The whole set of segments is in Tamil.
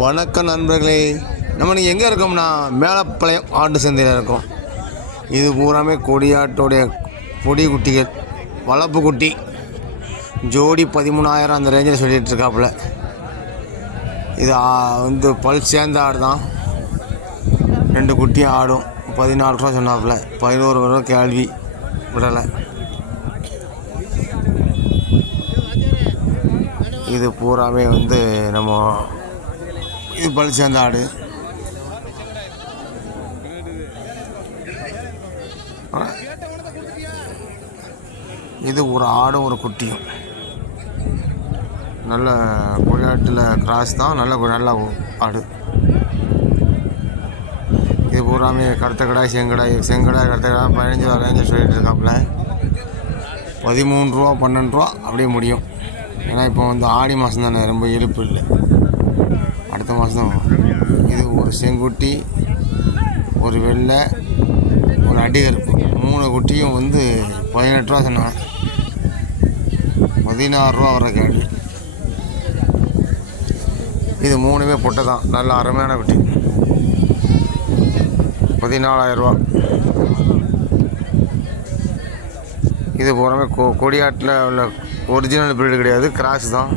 வணக்கம் நண்பர்களே நம்ம நீங்கள் எங்கே இருக்கோம்னா மேலப்பாளையம் ஆட்டு சந்தையில் இருக்கோம். இது பூராமே கொடியாட்டோடைய கொடி குட்டிகள் வளர்ப்பு குட்டி. ஜோடி பதிமூணாயிரம் அந்த ரேஞ்சில் சொல்லிகிட்டு இருக்காப்புல. இது வந்து பல் சேர்ந்த ஆடு தான். ரெண்டு குட்டியும் ஆடும். பதினாலு ரூபா சொன்னாப்புல. பதினோரு ரூபா கேள்வி. விடலை. இது பூராமே வந்து நம்ம இது பழிச்சேர்ந்த ஆடு. இது ஒரு ஆடும் ஒரு குட்டியும். நல்ல கொடியாட்டில் கிராஸ் தான் நல்ல நல்ல ஆடு. இது பூராமே கருத்த கடாய் செங்கடாய் செங்கடாய் கருத்த கடாய் பதினஞ்சு ரூபா ரேஞ்சு சொல்லிட்டு இருக்காப்புல பதிமூணு ரூபா பன்னெண்டு ரூபா அப்படியே முடியும். ஏன்னா இப்போ வந்து ஆடி மாதம் தானே ரொம்ப இழுப்பு இல்லை. அடுத்த மாதம் தான் இது ஒரு செங்குட்டி ஒரு வெள்ளை ஒரு அடிகருப்பு. மூணு குட்டியும் வந்து பதினெட்டு ரூபா சொன்னாங்க. பதினாறு ரூபா வர கேள்வி. இது மூணுமே பொட்டை தான். நல்ல அருமையான குட்டி. பதினாலாயிரம் ரூபா. இது பூராமே கொ கொடியாட்டில் உள்ள ஒரிஜினல் பிரீடு கிடையாது. கிராஸ் தான்.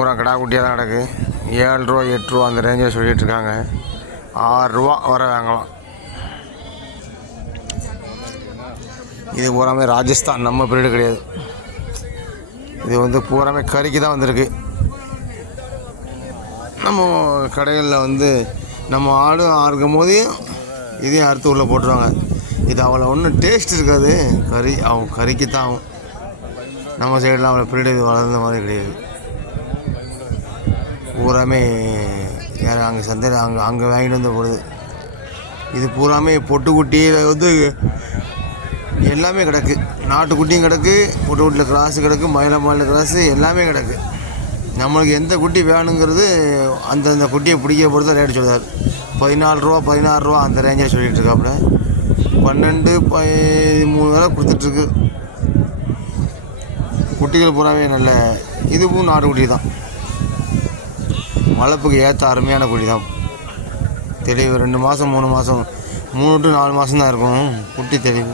பூரா கடா குட்டியாக தான் கிடக்கு. ஏழு ரூபா எட்டு ரூபா அந்த ரேஞ்சில் சொல்லிகிட்ருக்காங்க இருக்காங்க ஆறு ரூபா வர வாங்கலாம். இது பூராமே ராஜஸ்தான் நம்ம பீரியடு கிடையாது. இது வந்து பூராமே கறிக்கு தான் வந்திருக்கு. நம்ம கடைகளில் வந்து நம்ம ஆடு ஆறுக்கும் போது இதையும் அறுத்து உள்ளே போட்டுருவாங்க. இது அவ்வளோ ஒன்றும் டேஸ்ட் இருக்காது. கறி அவங்க கறிக்கு தான் ஆகும். நம்ம சைடில் அவ்வளோ பீரியடு இது வளர்ந்த மாதிரி கிடையாது. பூராமே யார் அங்கே சந்தையில் அங்கே அங்கே வாங்கிட்டு வந்து போடுது. இது பூராமே பொட்டுக்குட்டியில் வந்து எல்லாமே கிடக்கு. நாட்டுக்குட்டியும் கிடக்கு பொட்டுக்குட்டியில் கிராஸு கிடக்கு மயிலம்பாலில் கிராஸு எல்லாமே கிடக்கு. நம்மளுக்கு எந்த குட்டி வேணுங்கிறது அந்தந்த குட்டியை பிடிக்க பொறுத்த ரேட்டு சொல்கிறார் பதினாலு ரூபா பதினாறு ரூபா அந்த ரேஞ்சில் சொல்லிட்டு இருக்காப்புல பன்னெண்டு பதிமூணு வேலை கொடுத்துட்ருக்கு. குட்டிகள் பூராவே நல்ல இதுவும் நாட்டுக்குட்டி தான் வளர்ப்புக்கு ஏற்ற அருமையான குட்டி தான் தெளிவு. ரெண்டு மாதம் மூணு மாதம் மூணு டு நாலு மாதம் தான் இருக்கும். குட்டி தெளிவு.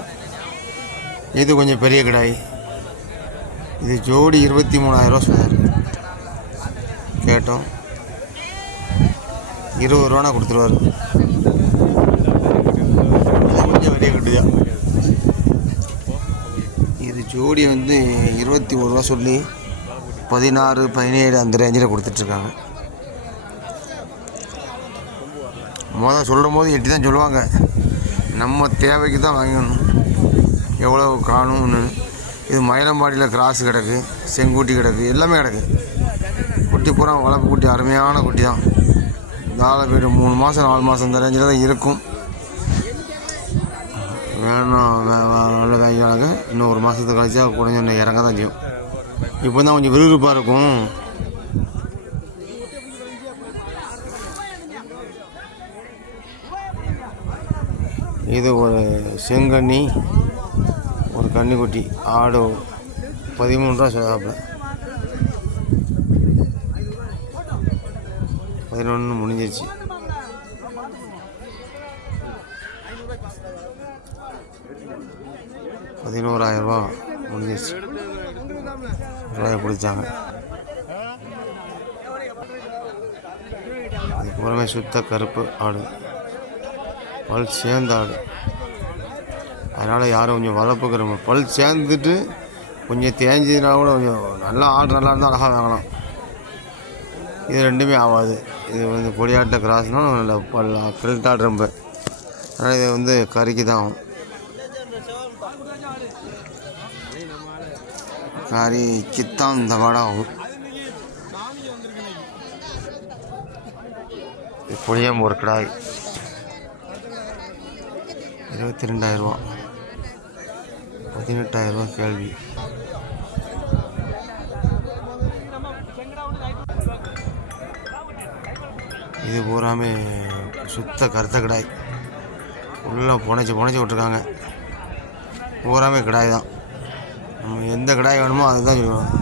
இது கொஞ்சம் பெரிய கிடாய். இது ஜோடி இருபத்தி மூணாயிரரூவா சார் கேட்டோம். இருபது ரூபானா கொடுத்துருவார். கொஞ்சம் பெரிய கட்டுதான். இது ஜோடி வந்து இருபத்தி ஒரு ரூபா சொல்லி பதினாறு பதினேழு அந்த ரேஞ்சில் கொடுத்துட்ருக்காங்க மொதல் சொல்லும் போது எட்டி தான் சொல்லுவாங்க. நம்ம தேவைக்கு தான் வாங்கணும். எவ்வளோ காணும்னு. இது மயிலம்பாடியில் கிராஸ் கிடக்கு செங்குட்டி கிடக்கு எல்லாமே கிடக்கு. குட்டி பூரா வளர்ப்பு குட்டி அருமையான குட்டி தான். தாழ வீடு மூணு மாதம் நாலு மாதம் இந்த ரேஞ்சில் தான் இருக்கும். வேணும் நல்ல வாங்கினாங்க இன்னும் ஒரு மாதத்துக்கு கழிச்சா குறைஞ்ச இன்னும் இறங்க தான் செய்யும். இப்போ தான் கொஞ்சம் விறுவிறுப்பாக இருக்கும். இது ஒரு செங்கண்ணி ஒரு கன்னிக்குட்டி ஆடு பதிமூணு ரூபா சொல்லாப்புல பதினொன்று முடிஞ்சிருச்சு. பதினோராயிரம் ரூபா முடிஞ்சிருச்சு. ரூபாயை பிடிச்சாங்க. அதுக்கப்புறமே சுத்த கருப்பு ஆடு. பல் சேர்ந்த ஆடு அதனால் யாரும் கொஞ்சம் வளர்ப்புக்கு ரொம்ப பல் சேர்ந்துட்டு கொஞ்சம் தேஞ்சதுனா கூட கொஞ்சம் நல்லா ஆடு நல்லா இருந்தால் அழகாக வாங்கலாம். இது ரெண்டுமே ஆகாது இது வந்து கொடியாட்ட கிராஸ்னால் நல்ல பல் கிரில்ட் ஆடு ரொம்ப அதனால் இது வந்து கறிக்கு தான் ஆகும். கறிக்கு தான் இந்த வாடை ஆகும். இது புளியம் ஒரு கிடாய் இருபத்தி ரெண்டாயிரரூவா பதினெட்டாயிரரூவா கேள்வி. இது பூராமே சுத்த கருத்த கிடாய். உள்ளே புனைச்சி புனைச்சி விட்ருக்காங்க பூராமே கிடாய் தான். நம்ம எந்த கிடாய் வேணுமோ அதுதான் சொல்லுவோம்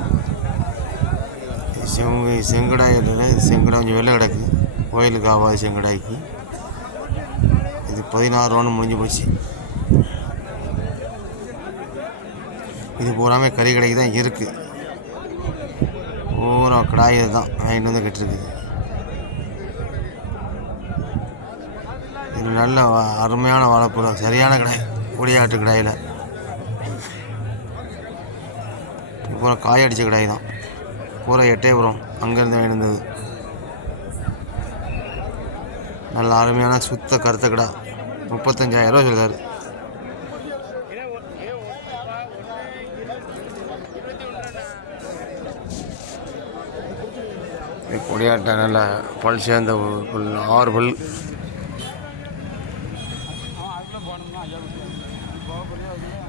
செங்கு செங்கடாய் இல்லை செங்கடாய் கொஞ்சம் வெள்ளை கிடக்கு கோயிலுக்கு ஆகாது செங்கடாய்க்கு. இது பதினாறு ரவுண்டு முடிஞ்சு போச்சு. இது பூராமே கறி கடைக்கு தான் இருக்குது பூரா கடாய் தான் வாங்கிட்டு வந்து கட்டிருக்குது. இது நல்ல அருமையான வாழைப்பூரம் சரியான கடை கொடியாட்டு கடாயில். பூரா காய் அடித்த கடாய் தான். பூரா எட்டயபுரம் அங்கேருந்து வாங்கிட்டு வந்தது. நல்ல அருமையான சுத்த கருத்த கடை முப்பத்தஞ்சாயிரம் ரூபா சொல்கிறாரு கொடியாட்டம் நல்ல பல் சேர்ந்த புல் ஆறுபல்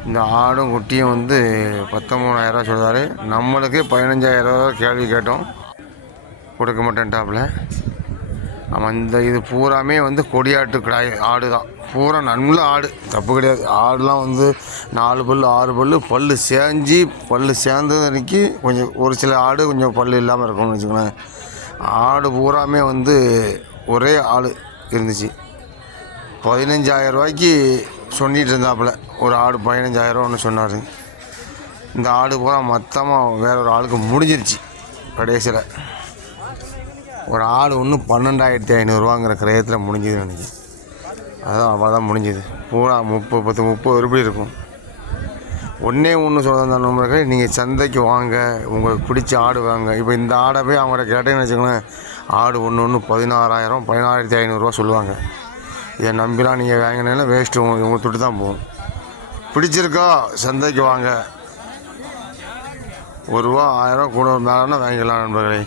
இந்த ஆடும் குட்டியும் வந்து பத்தொம்பதாயிரரூவா சொல்கிறாரு நம்மளுக்கு பதினஞ்சாயிரரூவா கேள்வி கேட்டோம். கொடுக்க மாட்டேன்ட்டாப்புல. ஆமாம் இந்த இது பூராமே வந்து கொடியாட்டு கிடாய் ஆடு தான் பூரா நல்ல ஆடு. தப்பு கிடையாது. ஆடுலாம் வந்து நாலு பல் ஆறு பல் பல் சேஞ்சி பல் சேர்ந்தது அன்றைக்கி கொஞ்சம் ஒரு சில ஆடு கொஞ்சம் பல் இல்லாமல் இருக்கும்னு வச்சுக்கோங்களேன். ஆடு பூராமே வந்து ஒரே ஆள் இருந்துச்சு. பதினஞ்சாயிரம் ரூபாய்க்கு சொல்லிகிட்டு இருந்தாப்புல. ஒரு ஆடு பதினஞ்சாயிரம் ஒன்று சொன்னார். இந்த ஆடு பூரா மொத்தமாக வேற ஒரு ஆளுக்கு முடிஞ்சிருச்சு கடைசியில். ஒரு ஆடு ஒன்று பன்னெண்டாயிரத்தி ஐநூறுரூவாங்கிற கிரயத்தில் முடிஞ்சதுன்னு நினைக்கிறேன். அதான் அவ்வளோதான் முடிஞ்சுது. பூரா முப்பது பத்து முப்பது ரூபாய் இருக்கும். ஒன்றே ஒன்று சொல்ல நண்பர்கள். நீங்கள் சந்தைக்கு வாங்க உங்களுக்கு பிடிச்ச ஆடு வாங்க. இப்போ இந்த ஆடை போய் அவங்கள்ட்ட கேட்டேன்னு வச்சுக்கோங்களேன் ஆடு ஒன்று ஒன்று பதினாறாயிரம் பதினாயிரத்தி ஐநூறுரூவா சொல்லுவாங்க. இதை நம்பிலாம் நீங்கள் வாங்கினீங்கன்னா வேஸ்ட்டு உங்களுக்கு உங்களுக்கு தொட்டு தான் போகும். பிடிச்சிருக்கா சந்தைக்கு வாங்க. ஒரு ரூபா ஆயிரம் கூட மேலேன்னா வாங்கிக்கலாம் நண்பர்களே.